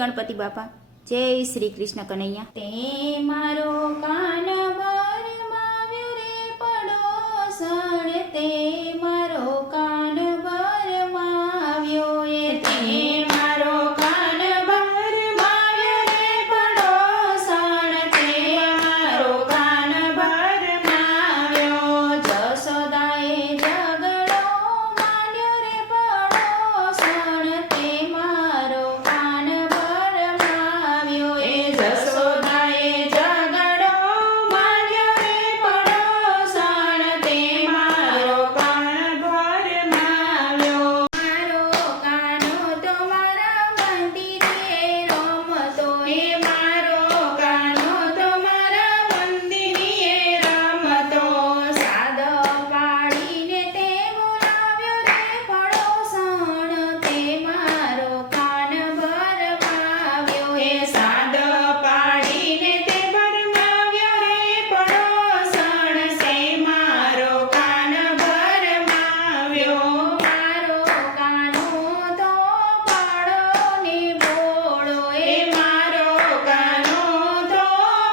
ગણપતિ બાપા, જય શ્રી કૃષ્ણ કનૈયા। તે મારો કાન ભરમાવ્યો રે પડોસણ, તે મારો કાન ભરમાવ્યો એ તે મારો કાન ભરમાવ્યો રે પડોસણ, તે મારો કાન ભરમાવ્યો। જશોદાએ ઝઘડો માંડ્યો રે પડોસણ, તે મારો કાન ભરમાવ્યો એ જશોદાએ ઝઘડો માંડ્યો રે પડોસણ, તે મારો કાન ભરમાવ્યો। મારો કાનો તો મારા મંદિરે રમતો, એ મારો કાનો તો મારા મંદિરે રમતો। સાદ પાડીને તે બોલાવ્યો રે પડોસણ, તે મારો કાન ભરમાવ્યો એ સાદ પાડીને તે ભરમાવ્યો રે પડોસણ, તે મારો કાન ભરમાવ્યો। મારો કાનો તો પાડો ને ભોળો, એ મારો કાનો તો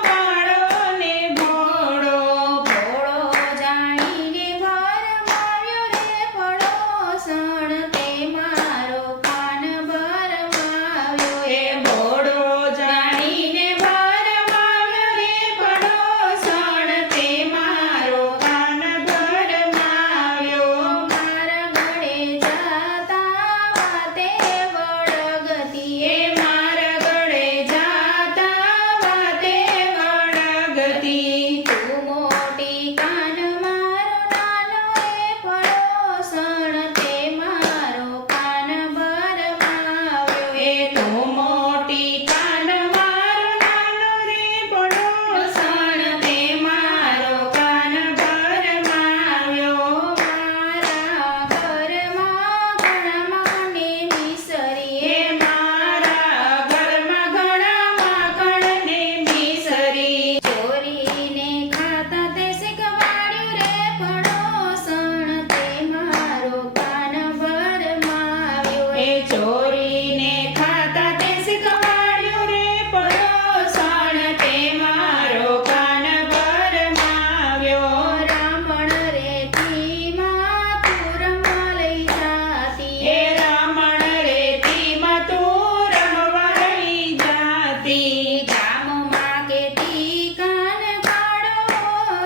પાડો ને ભોળો, ભોળો જાણીને ભરમાવ્યો રે પડોસણ, તે મારો કાન ભરમાવ્યો એ ભોળો જાણીને ભરમાવ્યો રે પડોસણ, તે મારો કાન ભરમાવ્યો। મારા ગળે જાતા વાતે વળગતી, એ મારા ગળે જાતા વાતે વળગતી। તું મોટી કાન મારો નાનો એ પડોસણ, તે મારો કાન ભરમાવ્યો એ તું મોટી કાન મારો નાનો રે પડોસણ, તે મારો કાન ભરમાવ્યો। મારા ઘરમાં ઘણા માખણને મિસરી, એ મારા ઘરમાં ઘણા માખણને મિસરી। ચોરીને ખાતા તે શીખવાડ્યું રે પડોસણ, તે મારો કાન ભરમાવ્યો એ ચોરીને ખાતા તે શીખવાડ્યું રે પડોસણ, તે મારો કાન ભરમાવ્યો। રામણ રેતીમાં તું રમવા લઈ જાતી, એ રામણ રેતીમાં તું રમવા લઈ જાતી। ગામમાં કેતી કાન કાઢો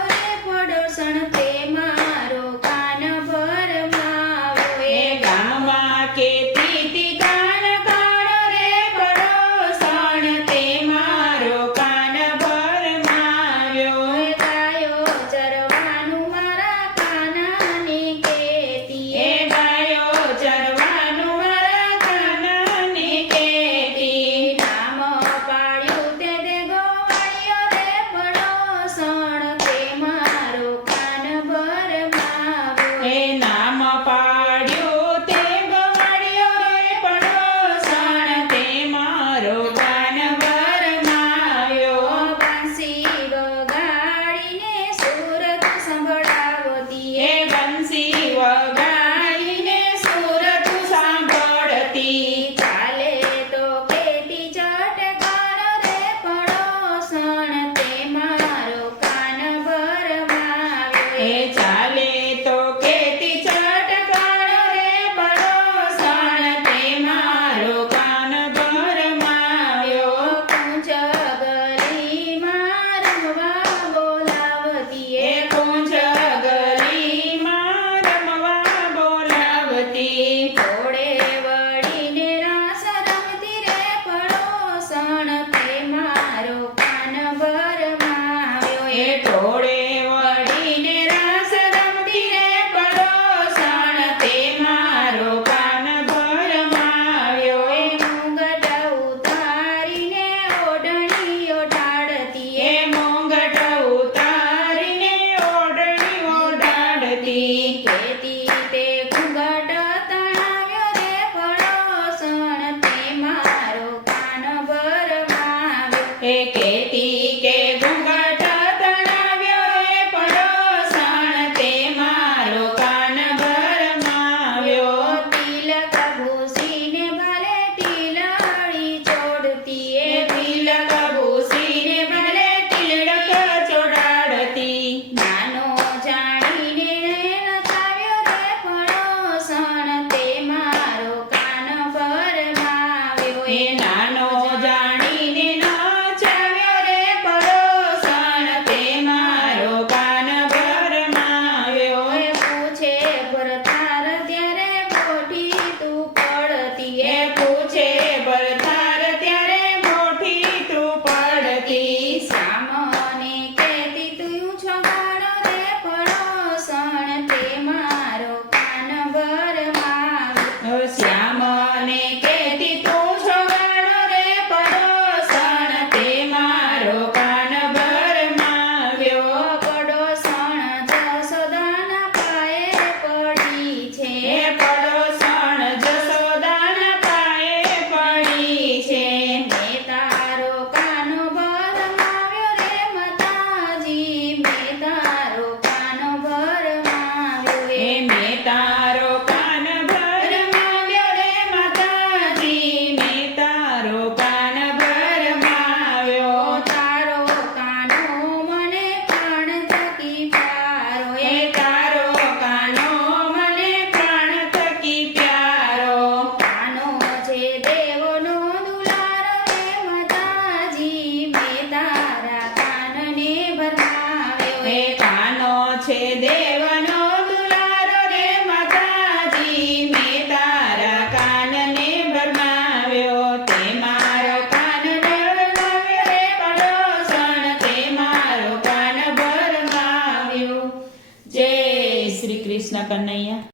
રે પડોસણ, તે મારો કાન ભરમાવ્યો એ ગામમાં કેતી કાન કાઢો રે પડોસણ, તે મારો કાન ભરમાવ્યો। ગાયો ચરવાનું મારા કાનાને કેતી, એ ગાયો ચરવાનું મારા કાનાને કેતી। નામ પાડ્યું તે ગોવાળિયો રે પડોસણ, તે મારો કાન ભરમાવ્યો એ નામ પાડ્યું તે ગોવાળિયો રે પડોસણ, તે મારો કાન ભરમાવ્યો। બંસી વગાડીને સુરત સંભળાવતી, એ બંસી વગાડીને સુરત સાંભળતી। ચાલે તો કેતી ચટકારો રે પડોસણ, તે મારો કાન ભરમાવ્યો એ ચાલે તો કેતી ચટકારો રે પડોસણ, તે મારો કાન ભરમાવ્યો। કુંજ ગલીમાં રમવા બોલાવતી, એ કુંજ ગલીમાં રમવા બોલાવતી। ઘોડે વળીને રાસ રમતી રે પડોસણ, તે મારો કાન ભરમાવ્યો એ ઘોડે વળીને રાસ રમતી રે પડોસણ, તે મારો કાન ભરમાવ્યો। એ મુંગટ ઉતારીને ઓઢણી ઓઢાડતી, એ મુંગટ ઉતારીને ઓઢણી ઓઢાડતી। કેતી તે ઘૂંઘટ તણાવ્યો રે પડોસણ, તે મારો કાન ભરમાવ્યો એ કેતી કે ઘૂંઘટ તણાવ્યો રે પડોસણ, તે મારો કાન ભરમાવ્યો। તિલક ભૂસીને ભલે ટીલડી ચોડતી, કનૈયા